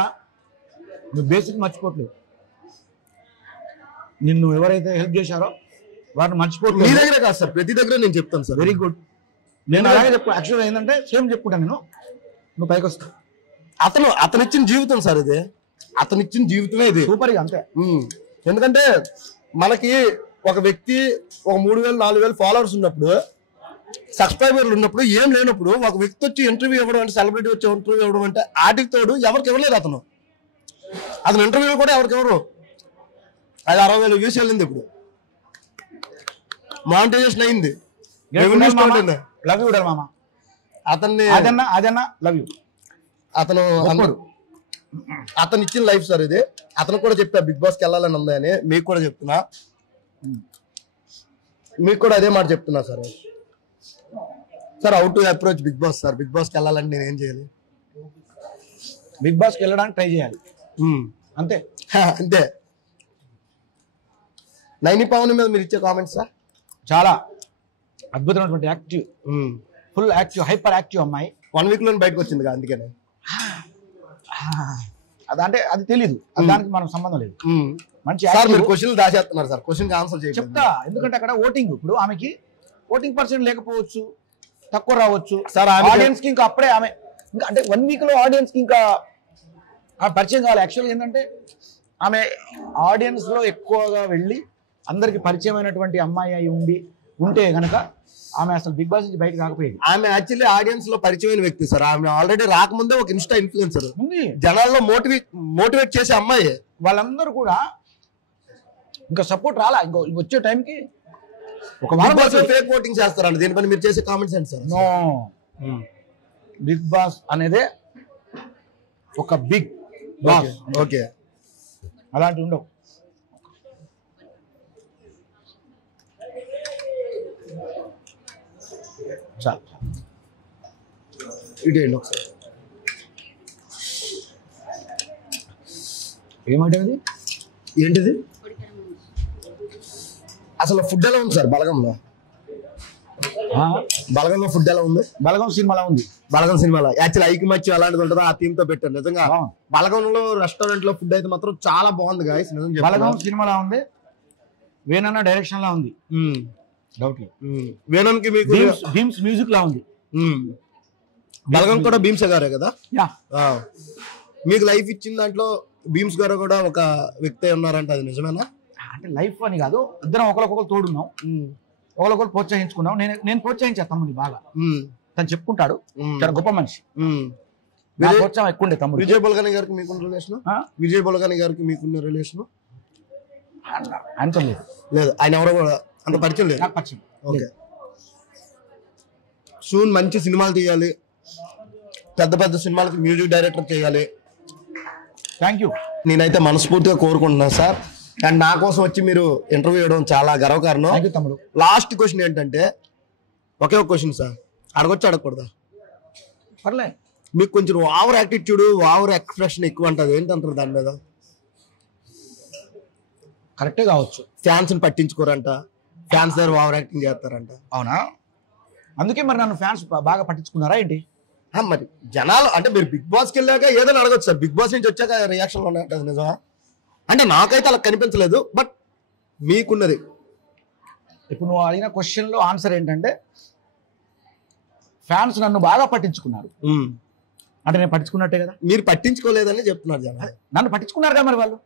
నువ్వు బేసిక్ మర్చిపోవట్లేదు. నిన్ను ఎవరైతే హెల్ప్ చేశారో వారిని మర్చిపోవట్లేదు. మీ దగ్గర కాదు సార్, ప్రతి దగ్గర నేను చెప్తాను సార్. Very good. నేను అలాగే యాక్చువల్గా ఏంటంటే సేమ్ చెప్పుకుంటాను నేను, నువ్వు పైకి వస్తావు. అతను ఇచ్చిన జీవితం సార్ ఇది, అతను ఇచ్చిన జీవితమే ఇది. సూపర్ గా అంతే. ఎందుకంటే మనకి ఒక వ్యక్తి ఒక 3,000-4,000 ఫాలోవర్స్ ఉన్నప్పుడు, సబ్స్క్రైబర్లు ఉన్నప్పుడు, ఏం లేనప్పుడు ఒక వ్యక్తి వచ్చి ఇంటర్వ్యూ ఇవ్వడం అంటే, సెలబ్రిటీ వచ్చి ఇంటర్వ్యూ ఇవ్వడం అంటే ఆటికి తోడు ఎవరికి ఇవ్వలేదు. అతను ఇంటర్వ్యూ కూడా ఎవరికి ఎవరు అది 60,000 వ్యూస్ వెళ్ళింది. ఇప్పుడు మానిటైజేషన్ అయింది, రెవెన్యూ స్టార్ట్ అయింది. లవ్ యూ మామ. అతన్ని అదన్నా లవ్ యూ. అతను ఇచ్చిన లైఫ్ సార్ ఇది. అతను కూడా చెప్పా బిగ్ బాస్కి వెళ్ళాలని ఉంది అని. మీకు కూడా చెప్తున్నా, మీకు కూడా అదే మాట చెప్తున్నా sir. Sir how to approach Big Boss sir? Big బాస్కి వెళ్ళాలంటే నేను ఏం చేయాలి? బిగ్ బాస్కి వెళ్ళడానికి ట్రై చేయాలి అంతే. అంతే. నైని పవన్ మీద మీరు ఇచ్చే కామెంట్స్ సార్ చాలా అద్భుతమైనటువంటి active, full active, hyper active అమ్మాయి. 1 వీక్ లోనే బయటకు వచ్చింది, అందుకనే అదంటే అది తెలీదు, దానికి మనం సంబంధం లేదు. మంచి క్వశ్చన్ దాచేస్తున్నారు సార్, క్వశ్చన్ ఆన్సర్ చేయండి చెప్తా. ఎందుకంటే అక్కడ ఓటింగ్, ఇప్పుడు ఆమెకి ఓటింగ్ పర్సెంట్ లేకపోవచ్చు, తక్కువ రావచ్చు సార్. ఆడియన్స్ కి ఇంకా అప్పుడే ఆమె ఇంకా అంటే 1 వీక్ లో ఆడియన్స్ కి ఇంకా పరిచయం కావాలి. యాక్చువల్గా ఏంటంటే ఆమె ఆడియన్స్ లో ఎక్కువగా వెళ్ళి అందరికి పరిచయమైనటువంటి అమ్మాయి అయి ఉంటే గనక ఆమె అసలు బిగ్ బాస్ నుంచి బయట కాకపోయేది. ఆమె యాక్చువల్లీ ఆడియన్స్ లో పరిచయమైన వ్యక్తి సార్. ఆమె ఆల్రెడీ రాకముందే ఒక ఇన్స్టా ఇన్ఫ్లుయెన్సర్, జనాల్లో మోటివేట్ చేసే అమ్మాయి. వాళ్ళందరూ కూడా ఇంకా సపోర్ట్ రాలా. ఇంకో వచ్చే టైంకి ఒక వారం ఫేక్ ఓటింగ్ చేస్తారండి. దీనిపైన మీరు చేసే కామెంట్స్ ఏంటి సార్? నో, బిగ్ బాస్ అనేదే ఒక బిగ్ బాస్. ఓకే, అలాంటివి ఉండవు. ఇదేంటి ఒకసారి ఏమంటది? ఏంటిది అసలు? ఫుడ్ ఎలా ఉంది సార్ బలగంలో? బలగంలో ఫుడ్ ఎలా ఉంది? బలగం సినిమాలో ఉంది. బలగం సినిమాలో యాక్చువల్ ఐకమత్యం అలాంటిది ఉంటుందో ఆ థీమ్ తో పెట్టారు. నిజంగా బలగంలో రెస్టారెంట్ లో ఫుడ్ అయితే మాత్రం చాలా బాగుంది గాయస్. బలగం సినిమాలో ఉంది, వేణన్న డైరెక్షన్ లా ఉంది. డౌట్ లేదు. వేణన్కి మీకు భీమ్స్ మ్యూజిక్ లా ఉంది. బలగం కూడా భీమ్స్ గారే కదా? యా. మీకు లైఫ్ ఇచ్చిన దాంట్లో భీమ్స్ గారు కూడా ఒక వ్యక్తి ఉన్నారంట, అది నిజమేనా? అంటే లైఫ్ అని కాదు, ఇద్దరం ఒకరికొకరు తోడున్నాం, ఒకరికొకరు ప్రోత్సహించుకున్నాం. నేను ప్రోత్సహించా తమ్ముడిని బాగా. తను చెప్పుకుంటాడు, చాలా గొప్ప మనిషి. ప్రోత్సాహం ఎక్కువ ఉండే తమ్ముడు. విజయ్ బొలగాని గారికి మీకున్న రిలేషన్? విజయ్ బొలగాని గారికి మీకున్న రిలేషన్? ఆయనతో లేదు. లేదు, ఆయన ఎవరో కూడా అంత పరిచయం లేదు. నాకు పరిచయం. ఓకే, సూన్ మంచి సినిమాలు తీయాలి, పెద్ద పెద్ద సినిమాలకి మ్యూజిక్ డైరెక్టర్ చేయాలి. Thank you. నేనైతే మనస్ఫూర్తిగా కోరుకుంటున్నాను సార్. అండ్ నా కోసం వచ్చి మీరు ఇంటర్వ్యూ ఇవ్వడం చాలా గర్వకారణం. తమ్ముడు, లాస్ట్ క్వశ్చన్ ఏంటంటే, ఒకే ఒక క్వశ్చన్ సార్, అడగొచ్చు అడగకూడదా? పర్లే. మీకు కొంచెం ఓవర్ యాటిట్యూడ్, ఓవర్ ఎక్స్ప్రెషన్ ఎక్కువ అంటది, ఏంటంటారు దాని మీద? కరెక్టే కావచ్చు. ఫ్యాన్స్ ని పట్టించుకోరంట, ఫ్యాన్స్ దగ్గర ఓవర్ యాక్టింగ్ చేస్తారంట. అవునా? అందుకే మరి నన్ను ఫ్యాన్స్ బాగా పట్టించుకున్నారా ఏంటి? మరి జనాలు అంటే మీరు బిగ్ బాస్కి వెళ్ళాక ఏదైనా అడగచ్చు సార్, బిగ్ బాస్ నుంచి వచ్చాక రియాక్షన్లు ఉన్నాయి నిజమా? అంటే నాకైతే అలా కనిపించలేదు, బట్ మీకున్నది. ఇప్పుడు నువ్వు అడిగిన క్వశ్చన్ లో ఆన్సర్ ఏంటంటే, ఫ్యాన్స్ నన్ను బాగా పట్టించుకున్నారు అంటే నేను పట్టించుకున్నట్టే కదా. మీరు పట్టించుకోలేదని చెప్తున్నారు జనాలు. నన్ను పట్టించుకున్నారు కదా మరి వాళ్ళు.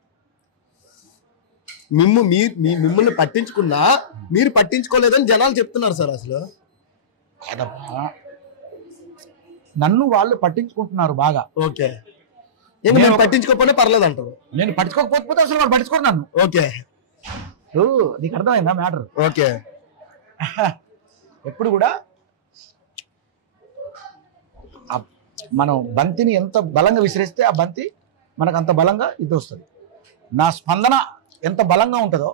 మిమ్మల్ని పట్టించుకున్నా మీరు పట్టించుకోలేదని జనాలు చెప్తున్నారు సార్ అసలు. నన్ను వాళ్ళు పట్టించుకుంటున్నారు బాగా. ఓకే, నేను పట్టించుకోకపోతే పర్లేదు అంటారు. నేను పట్టించుకోకపోతే అసలు వాళ్ళు పట్టించుకోరు నన్ను. ఓకే, నీకు అర్థమైందా మ్యాటర్? ఓకే. ఎప్పుడు కూడా మనం బంతిని ఎంత బలంగా విసిరేస్తే ఆ బంతి మనకు అంత బలంగా ఇది వస్తుంది. నా స్పందన ఎంత బలంగా ఉంటుందో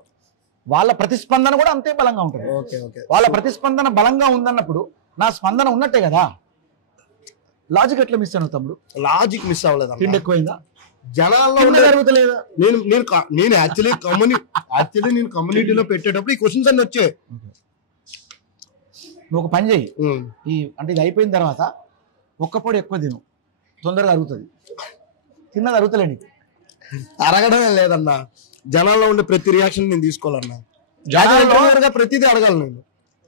వాళ్ళ ప్రతిస్పందన కూడా అంతే బలంగా ఉంటుంది. Okay, okay. వాళ్ళ ప్రతిస్పందన బలంగా ఉందన్నప్పుడు నా స్పందన ఉన్నట్టే కదా. లాజిక్ ఎట్లా మిస్ అయినా తమ్ముడు? లాజిక్ మిస్ అవ్వలేదు. తిండి ఎక్కువైందా జనాల్లో జరుగుతలేదా? నేను యాక్చువల్లీ నేను కమ్యూనిటీలో పెట్టేటప్పుడు ఈ క్వశ్చన్స్ అన్ని వచ్చాయి. నువ్వు ఒక పని చేయి, అంటే ఇది అయిపోయిన తర్వాత ఒక్క పొడి ఎక్కువ తిను, తొందరగా అరుగుతుంది. తిన్నది అరుగుతలేండి. అరగడమే లేదన్నా, జనాల్లో ఉండే ప్రతి రియాక్షన్ నేను తీసుకోవాలన్నా. ప్రతిదీ అడగాలి నేను.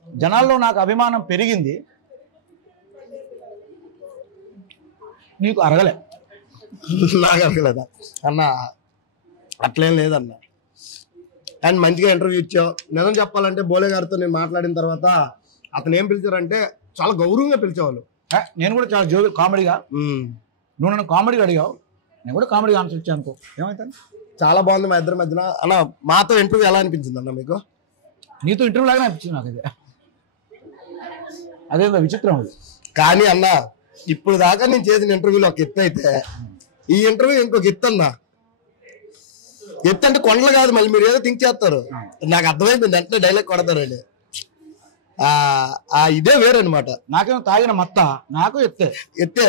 జనాల్లో నాకు అభిమానం పెరిగింది, నీకు అరగలే. నాకు అరగలేదా అన్న? అట్లేం లేదన్నా. అండ్ మంచిగా ఇంటర్వ్యూ ఇచ్చావు. నిజం చెప్పాలంటే బోలే గారితో నేను మాట్లాడిన తర్వాత అతను ఏం పిలిచారంటే చాలా గౌరవంగా పిలిచేవాళ్ళు. నేను కూడా చాలా జోవి కామెడీగా, నువ్వు నన్ను కామెడీగా అడిగావు, నేను కూడా కామెడీగా ఆన్సర్ ఇచ్చాను అనుకో. ఏమవుతాను? చాలా బాగుంది మా ఇద్దరి మధ్యన. అన్న మాతో ఇంటర్వ్యూ ఎలా అనిపించింది అన్న మీకు? నీతో ఇంటర్వ్యూ లాగానే అనిపించింది నాకు. అదేందో విచిత్రం. కానీ అన్న ఇప్పుడు దాకా నేను చేసిన ఇంటర్వ్యూలో ఒక ఎత్తు అయితే ఈ ఇంటర్వ్యూ ఇంకొక ఎత్తు అన్నా. ఎత్తు అంటే కొండలు కాదు, మళ్ళీ మీరు ఏదో థింక్ చేస్తారు. నాకు అర్థమైంది, అంటే డైలాగ్ కొడతారండి. ఇదే వేరనమాట. నాకేమో తాగిన మొత్త, నాకు ఎత్తే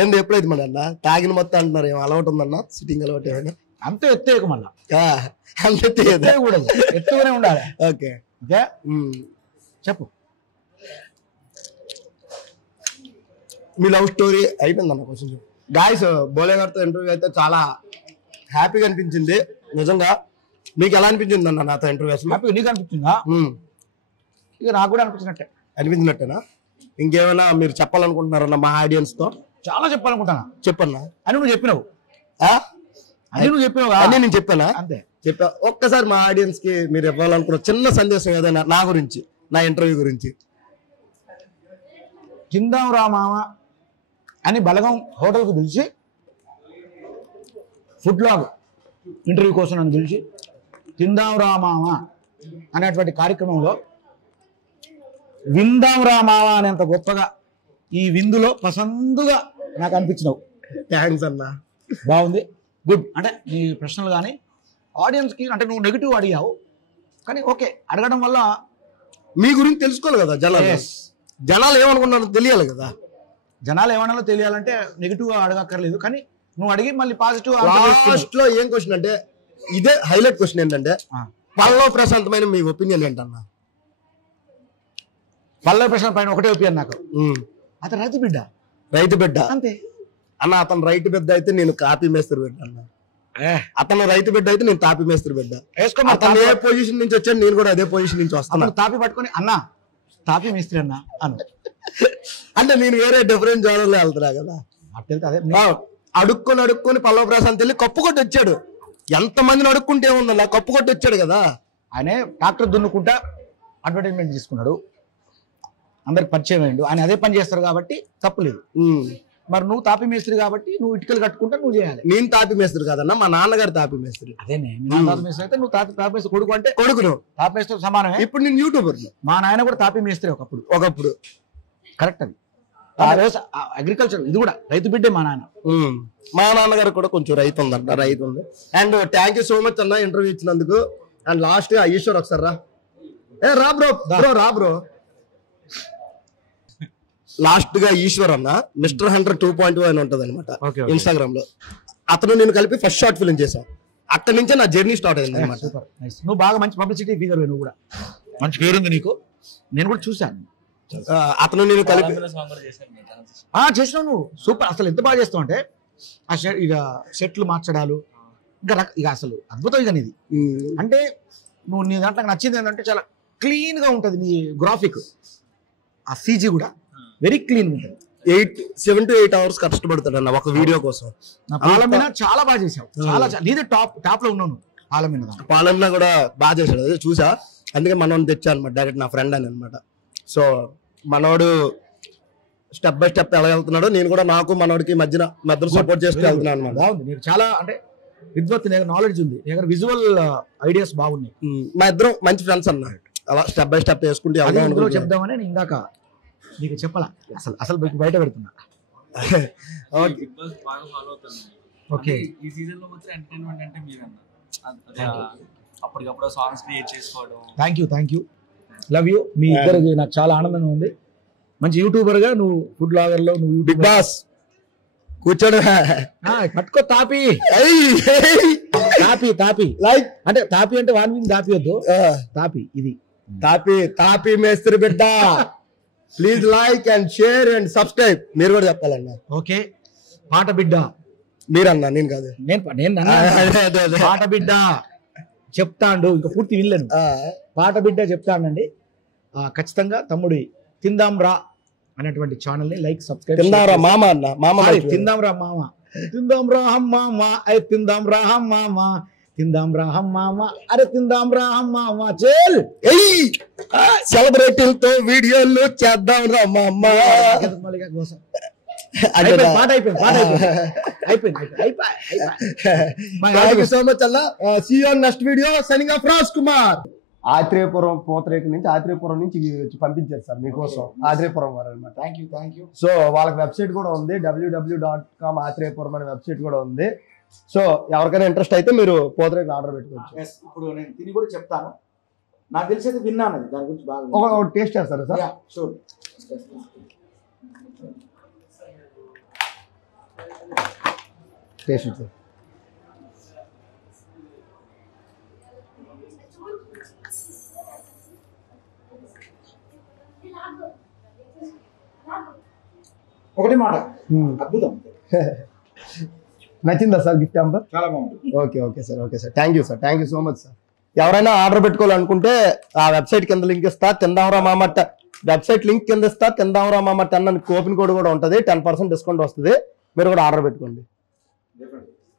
ఏంది ఎప్పుడైతే మన అన్న తాగిన మొత్తం అంటున్నారు. ఏమో అలవాటు ఉందన్న, సిట్టింగ్ అలవాటు ఏమైనా? అంతే ఎత్తేకు మళ్ళా అంతే కూడదు, ఎత్తుగానే ఉండాలి. ఓకే, ఓకే, చెప్పు. మీ లవ్ స్టోరీ అయిపోయిందన్న కొంచెం. గాయస్, బోలే గారితో ఇంటర్వ్యూ అయితే చాలా హ్యాపీగా అనిపించింది. నిజంగా మీకు ఎలా అనిపించింది అన్న నాతో ఇంటర్వ్యూ? హ్యాపీగా నీకు అనిపించిందా? ఇక నాకు కూడా అనిపించినట్టేనా? ఇంకేమైనా మీరు చెప్పాలనుకుంటున్నారన్న మా ఆడియన్స్ తో? చాలా చెప్పాలనుకుంటానా. చెప్పన్నా. అని నువ్వు చెప్పినావు, అన్నీ నేను చెప్పానా? అంతే చెప్పా. ఒక్కసారి మా ఆడియన్స్ కి మీరు ఇవ్వాలనుకున్న చిన్న సందేశం ఏదైనా నా గురించి, నా ఇంటర్వ్యూ గురించి. తిందాం రా మామ అని బలగం హోటల్కి పిలిచి, ఫుడ్ లాగ్ ఇంటర్వ్యూ కోసం నన్ను పిలిచి తిందాం రా మామ అనేటువంటి కార్యక్రమంలో విందాం రా మామ అనేంత గొప్పగా ఈ విందులో పసందుగా నాకు అనిపించినావు. థ్యాంక్స్ అన్న. బాగుంది, గుడ్. అంటే నీ ప్రశ్నలు కానీ ఆడియన్స్కి, అంటే నువ్వు నెగిటివ్ అడిగావు కానీ ఓకే, అడగడం వల్ల మీ గురించి తెలుసుకోవాలి కదా జనాలు ఏమనుకున్నారో తెలియాలి కదా. జనాలు ఏమన్నా తెలియాలంటే నెగిటివ్ అడగక్కర్లేదు, కానీ నువ్వు అడిగి మళ్ళీ పాజిటివ్. లాస్ట్ లో ఏం క్వశ్చన్ అంటే, ఇదే హైలైట్ క్వశ్చన్ ఏంటంటే, పల్లవ్ ప్రశాంతమైన మీ ఒపీనియన్ ఏంటన్నా? పల్లవ్ ప్రశాంత్ పైన ఒకటే ఒపీనియన్ నాకు, అతను రైతు బిడ్డ అంతే అన్న. అతను రైతు బిడ్డ అయితే నేను కాపీ మేస్త్రి బిడ్డ అన్న. అతను రైతు బిడ్డ అయితే నేను తాపీ మేస్త్రి బిడ్డ. అతను ఏ పొజిషన్ నుంచి వచ్చాను, నేను కూడా అదే పొజిషన్ నుంచి వస్తాను. తాపి పట్టుకొని అన్న తాపీ మేస్త్రి అన్న అన్న అంటే నేను వేరే డిఫరెంట్ జోనర్లో వెళ్తున్నా కదా. అదే అడుక్కొని పల్లవ ప్రశాంత్ వెళ్ళి కప్పు కొట్టి వచ్చాడు. ఎంతమందిని అడుక్కుంటే ఏముందన్న, కప్పు కొట్టి వచ్చాడు కదా. ఆయన ట్రాక్టర్ దున్నుకుంటా అడ్వర్టైజ్మెంట్ తీసుకున్నాడు, అందరికి పరిచయం అయ్యిండు. ఆయన అదే పని చేస్తారు కాబట్టి తప్పులేదు. మరి నువ్వు తాపీ మేస్త్రి కాబట్టి నువ్వు ఇటుకలు కట్టుకుంటా నువ్వు చేయాలి. నేను తాపీ మేస్త్రి కాదన్న, మా నాన్నగారు తాపీ మేస్త్రి. అదే తాపీ మేస్త్రి అయితే నువ్వు తాపీ మేస్త్రి కొడుకు అంటే కొడుకును తాపీ మేస్త్రి సమానమే. ఇప్పుడు నేను యూట్యూబర్. మా నాయన కూడా తాపీ మేస్త్రి ఒకప్పుడు. కరెక్ట్. అది అగ్రికల్చర్, ఇది కూడా రైతు బిడ్డే మా నాన్న. మా నాన్నగారు కూడా కొంచెం రైతు ఉందంట, రైతు ఉంది. And thank you so much అన్న ఇంటర్వ్యూ ఇచ్చినందుకు. అండ్ లాస్ట్ గా ఈశ్వర్ ఒకసారి రా బ్రో. లాస్ట్ గా ఈశ్వర్ అన్న మిస్టర్ హంటర్ 2.0 అని ఉంటది అనమాట ఇన్స్టాగ్రామ్ లో. అతను నేను కలిపి ఫస్ట్ షార్ట్ ఫిల్మ్ చేశాను. అక్కడి నుంచే నా జర్నీ స్టార్ట్ అయింది అనమాట. నువ్వు బాగా మంచి పబ్లిసిటీ ఫిగర్, నువ్వు కూడా మంచి పేరు ఉంది నీకు, నేను కూడా చూసాను. అతను నేను కలిపి చేసినావు నువ్వు, సూపర్. అసలు ఎంత బాగా చేస్తావు అంటే ఆ ఇక సెట్లు మార్చడాలు, ఇక అసలు అద్భుతం ఇక నీది. అంటే నువ్వు నీ దాంట్లో నచ్చింది ఏంటంటే చాలా క్లీన్ గా ఉంటది నీ గ్రాఫిక్, ఆ సీజీ కూడా వెరీ క్లీన్ ఉంటుంది. 7 to 8 hours కష్టపడతాడు అన్న ఒక వీడియో కోసం. చాలా బాగా చేసావు, చాలా నీదే టాప్ లో ఉన్నావు. పాలన్న కూడా బాగా చేశాడు, అదే చూసా, అందుకే మనోడిని తెచ్చా అనమాట, డైరెక్ట్ నా ఫ్రెండ్ అని అనమాట. సో మనోడు స్టెప్ బై స్టెప్ ఎలా వెళ్తున్నాడో నేను కూడా నాకు మనోడికి మధ్యలో సపోర్ట్ చేస్తూ వెళ్తున్నాను అనమాట. బాగుంది, నీకు చాలా అంటే విద్వత్ నాలెడ్జ్ ఉంది, విజువల్ ఐడియాస్ బాగున్నాయి. మా ఇద్దరం మంచి ఫ్రెండ్స్ అన్న, అలా స్టెప్ బై స్టెప్ వేసుకుంటే చెప్దామని నేను ఇందాక నీకు చెప్పాలా, అసలు బయట పెడుతున్నా. ఓకే, ఈ సీజన్ లో మొత్తం ఎంటర్టైన్మెంట్ అంటే మీరన్నా, అప్పటికప్పుడు సాంగ్స్ క్రియేట్ చేసుకోవడం. Thank you love you. మీ ఇద్దరికి నాకు చాలా ఆనందంగా ఉంది. మంచి యూట్యూబర్ గా నువ్వు, ఫుడ్ బ్లాగర్ లో నువ్వు బిగ్ బాస్ కూర్చోడు పట్టుకో తాపి లైక్ అంటే తాపి అంటే వాని మీద తాపి వద్దు, తాపి ఇది తాపి మేస్త్రి బిడ్డ. Please like and share and subscribe. మీరు కూడా చెప్పాలన్నా. ఓకే, పాట బిడ్డ మీరన్నా, నేను కాదు, నేను పాట బిడ్డ చెప్తాండు, ఇంకా పూర్తి వినలేను. పాట బిడ్డ చెప్తానండి. ఖచ్చితంగా తమ్ముడి తిందాం రా అనేటువంటి ఛానల్ ని లైక్ సబ్స్క్రైబ్. తిందాంరా మామ అన్న, తిందాం రా మామ, తిందాం రా మామ, అరే తిందాం రా మామ, తిందాం రా మామ, అరే తిందాం రా మామ. చెల్ సెలబ్రిటీలతో వీడియోలు చేద్దాం రా మామ. పాట అయిపోయింది. థ్యాంక్ యూ సో మచ్ అన్న. See you on next video. Signing off Raj Kumar. Atreyapuram పూతరేకు నుంచి ఆత్రేయపురం నుంచి పంపించారు సార్ మీకోసం, ఆత్రేయపురం వారు అనమాట. Thank you. సో వాళ్ళకి వెబ్సైట్ కూడా ఉంది, www.com ఆత్రేయపురం అనే వెబ్సైట్ కూడా ఉంది. సో ఎవరికైనా ఇంట్రెస్ట్ అయితే మీరు పూతరేకు ఆర్డర్ పెట్టుకోవచ్చు. ఇప్పుడు నేను తిని కూడా చెప్తాను, నాకు తెలిసి అయితే విన్నాను అది, దాని గురించి బాగా ఒక టేస్ట్ చేస్తారా సార్? షూర్. Taste sir. ఒకటి మాట, అద్భుతం. నచ్చిందా సార్ గిఫ్ట్ అంబర్? చాలా బాగుంది. Okay sir. Thank you so much sir. ఎవరైనా ఆర్డర్ పెట్టుకోవాలనుకుంటే ఆ వెబ్సైట్ కింద లింక్ ఇస్తా, తిందాంరా మామ వెబ్సైట్ లింక్ కింద ఇస్తా. తిందాంరా మామ 10 అని కూపన్ కోడ్ కూడా ఉంటుంది, 10% డిస్కౌంట్ వస్తుంది. మీరు కూడా ఆర్డర్ పెట్టుకోండి.